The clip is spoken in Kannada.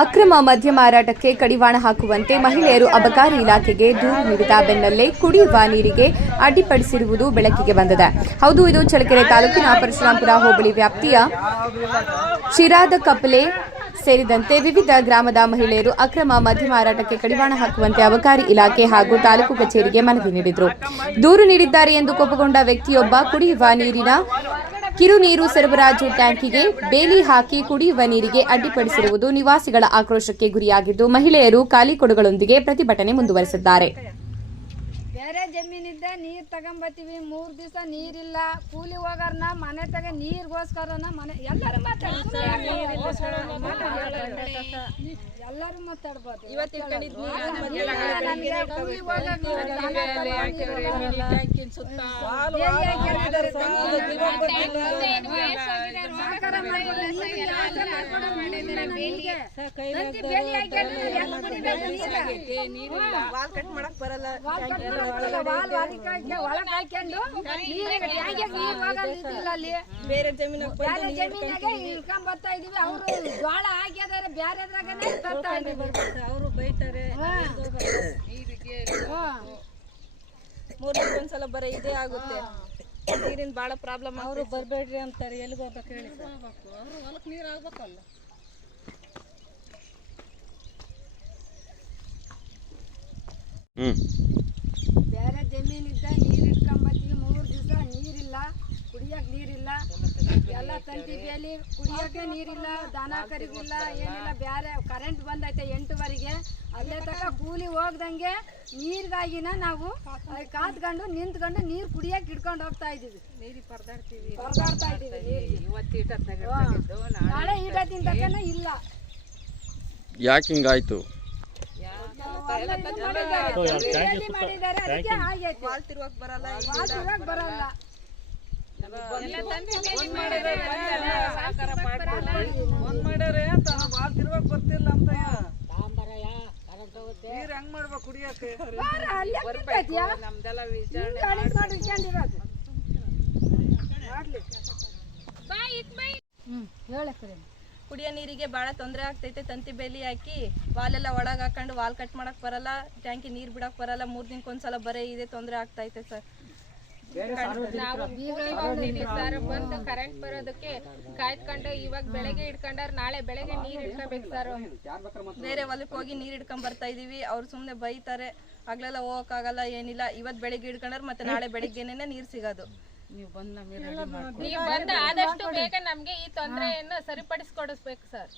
ಅಕ್ರಮ ಮದ್ಯ ಮಾರಾಟಕ್ಕೆ ಕಡಿವಾಣ ಹಾಕುವಂತೆ ಮಹಿಳೆಯರು ಅಬಕಾರಿ ಇಲಾಖೆಗೆ ದೂರು ನೀಡಿದ ಬೆನ್ನಲ್ಲೇ ಕುಡಿಯುವ ನೀರಿಗೆ ಅಡ್ಡಿಪಡಿಸಿರುವುದು ಬೆಳಕಿಗೆ ಬಂದಿದೆ. ಹೌದು, ಇದು ಚಳ್ಳಕೆರೆ ತಾಲೂಕಿನ ಪರಶುರಾಂಪುರ ಹೋಬಳಿ ವ್ಯಾಪ್ತಿಯ ಶಿರಾದಕಪ್ಪಲೆ ಸೇರಿದಂತೆ ವಿವಿಧ ಗ್ರಾಮದ ಮಹಿಳೆಯರು ಅಕ್ರಮ ಮದ್ಯ ಮಾರಾಟಕ್ಕೆ ಕಡಿವಾಣ ಹಾಕುವಂತೆ ಅಬಕಾರಿ ಇಲಾಖೆ ಹಾಗೂ ತಾಲೂಕು ಕಚೇರಿಗೆ ಮನವಿ ನೀಡಿದರು. ದೂರು ನೀಡಿದ್ದಾರೆ ಎಂದು ಕೋಪಗೊಂಡ ವ್ಯಕ್ತಿಯೊಬ್ಬ ಕುಡಿಯುವ ನೀರಿನ ಕಿರು ನೀರು ಸರಬರಾಜು ಟ್ಯಾಂಕಿಗೆ ಬೇಲಿ ಹಾಕಿ ಕುಡಿಯುವ ನೀರಿಗೆ ಅಡ್ಡಿಪಡಿಸಿರುವುದು ನಿವಾಸಿಗಳ ಆಕ್ರೋಶಕ್ಕೆ ಗುರಿಯಾಗಿದ್ದು ಮಹಿಳೆಯರು ಖಾಲಿ ಕೊಡಗಳೊಂದಿಗೆ ಪ್ರತಿಭಟನೆ ಮುಂದುವರೆಸಿದ್ದಾರೆ. ಬೇರೆ ಜಮೀನಿದ್ದ ನೀರು ತಗೊಂಬತ್ತೀವಿ, 3 ದಿವಸ ನೀರಿಲ್ಲ, ಕೂಲಿ ಹೋಗಾರನ ಮನೆ ತಗ ನೀರಿಗೋಸ್ಕರನ ಮನೆ ಎಲ್ಲರೂ ಮಾತಾಡ್ಬೋದು. ಬೇರೆ ಜಮೀನಾಗೆ ಇಳ್ಕೊಂಡ್ ಬರ್ತಾ ಇದೀವಿ. ಅವರು ಜೋಳ ಹಾಕಿದಾರೆ, ಬೇರೆದ್ರಾಗನೆ ತರ್ತಾ ಇದೀವಿ. ಅವರು ಬೈತಾರೆ, 3 ದಿನಕ್ಕೊಂದ್ಸಲ ಬರೀ ಇದೇ ಆಗುತ್ತೆ. ನೀರಿನ ಬಹಳ ಪ್ರಾಬ್ಲಮ್. ಅವರು ಬರ್ಬೇಡ್ರಿ ಅಂತಾರೆ. ಎಲ್ಲಿಗೆ ಹೋಗ್ಬೇಕು ಹೇಳಿ? ಅವರು ಹೊಲಕ್ಕೆ ನೀರು ಆಗ್ಬೇಕಲ್ಲ. ಬೇರೆ ಜಮೀನಿದ್ದ ನೀರು ಇಟ್ಕೊಂಬತ್ತೀವಿ, 3 ದಿವಸ ನೀರಿಲ್ಲ, ಕುಡಿಯಕ್ಕೆ ನೀರಿಲ್ಲ, ಎಲ್ಲ ತಂತಿ ಬೇಲಿ, ಕುಡಿಯೋಕೆ ನೀರಿಲ್ಲ, ದನ ಕರಿಗಿಲ್ಲ, ಏನಿಲ್ಲ. ಬೇರೆ ಕರೆಂಟ್ ಬಂದೈತೆ 8ವರೆಗೆ, ಅಲ್ಲೇ ತನಕ ಕೂಲಿ ಹೋಗ್ದಂಗೆ ನೀರಿಗಾಗಿನ ನಾವು ಕಾತ್ಕೊಂಡು ನಿಂತ್ಕೊಂಡು ನೀರು ಕುಡಿಯಕ್ಕೆ ಇಟ್ಕೊಂಡು ಹೋಗ್ತಾ ಇದೀವಿ. ನೀರಿಗೆ ಪರದಾಡ್ತಾ ಇದೀವಿ. ನಾಳೆ ಈಟತ್ತಿನ ತನಕ ಇಲ್ಲ. ಯಾಕೆ ಹಿಂಗಾಯ್ತು? ಮಾಡಿದ್ದಾರೆ, ಅದಕ್ಕೆ ಆಗೈತೆ. ವಾಲ್ ತಿರುಗಕ್ ಬರಲ್ಲ. ನೀರ್ ಹೆಂಗ್ ಮಾಡ್ಬೇಕು ಕುಡಿಯಕ್ಕೆ? ಕುಡಿಯೋ ನೀರಿಗೆ ಭಾಳ ತೊಂದರೆ ಆಗ್ತೈತೆ. ತಂತಿ ಬೇಲಿ ಹಾಕಿ ವಾಲೆಲ್ಲ ಒಳಗೆ ಹಾಕೊಂಡು ವಾಲ್ ಕಟ್ ಮಾಡಕ್ ಬರಲ್ಲ, ಟ್ಯಾಂಕಿ ನೀರು ಬಿಡಕ್ ಬರಲ್ಲ. 3 ದಿನಕ್ಕೊಂದ್ಸಲ ಬರೀ ಇದೆ ತೊಂದರೆ ಆಗ್ತೈತೆ ಸರ್. ನಾವು ಬೀಗ್ತೀವಿ ಸರ್, ಬಂದು ಕರೆಂಟ್ ಬರೋದಕ್ಕೆ ಕಾಯ್ಕೊಂಡು ಇವಾಗ ಬೆಳಗ್ಗೆ ಇಟ್ಕೊಂಡಾರ, ನಾಳೆ ಬೆಳಗ್ಗೆ ನೀರ್ ಇಟ್ಕೋಬೇಕು ಸರ್. ಬೇರೆ ಹೊಲಕ್ಕೆ ಹೋಗಿ ನೀರು ಇಟ್ಕೊಂಡ್ ಬರ್ತಾ ಇದೀವಿ. ಅವ್ರು ಸುಮ್ಮನೆ ಬೈತಾರೆ, ಆಗ್ಲೆಲ್ಲ ಹೋಗಕ್ಕಾಗಲ್ಲ, ಏನಿಲ್ಲ. ಇವತ್ತು ಬೆಳಿಗ್ಗೆ ಇಟ್ಕೊಂಡ್ರೆ ಮತ್ತೆ ನಾಳೆ ಬೆಳಿಗ್ಗೆನೇ ನೀರು ಸಿಗೋದು. ನೀವು ಬಂದು ಆದಷ್ಟು ಬೇಗ ನಮ್ಗೆ ಈ ತೊಂದರೆಯನ್ನು ಸರಿಪಡಿಸ್ಕೊಡಿಸ್ಬೇಕು ಸರ್.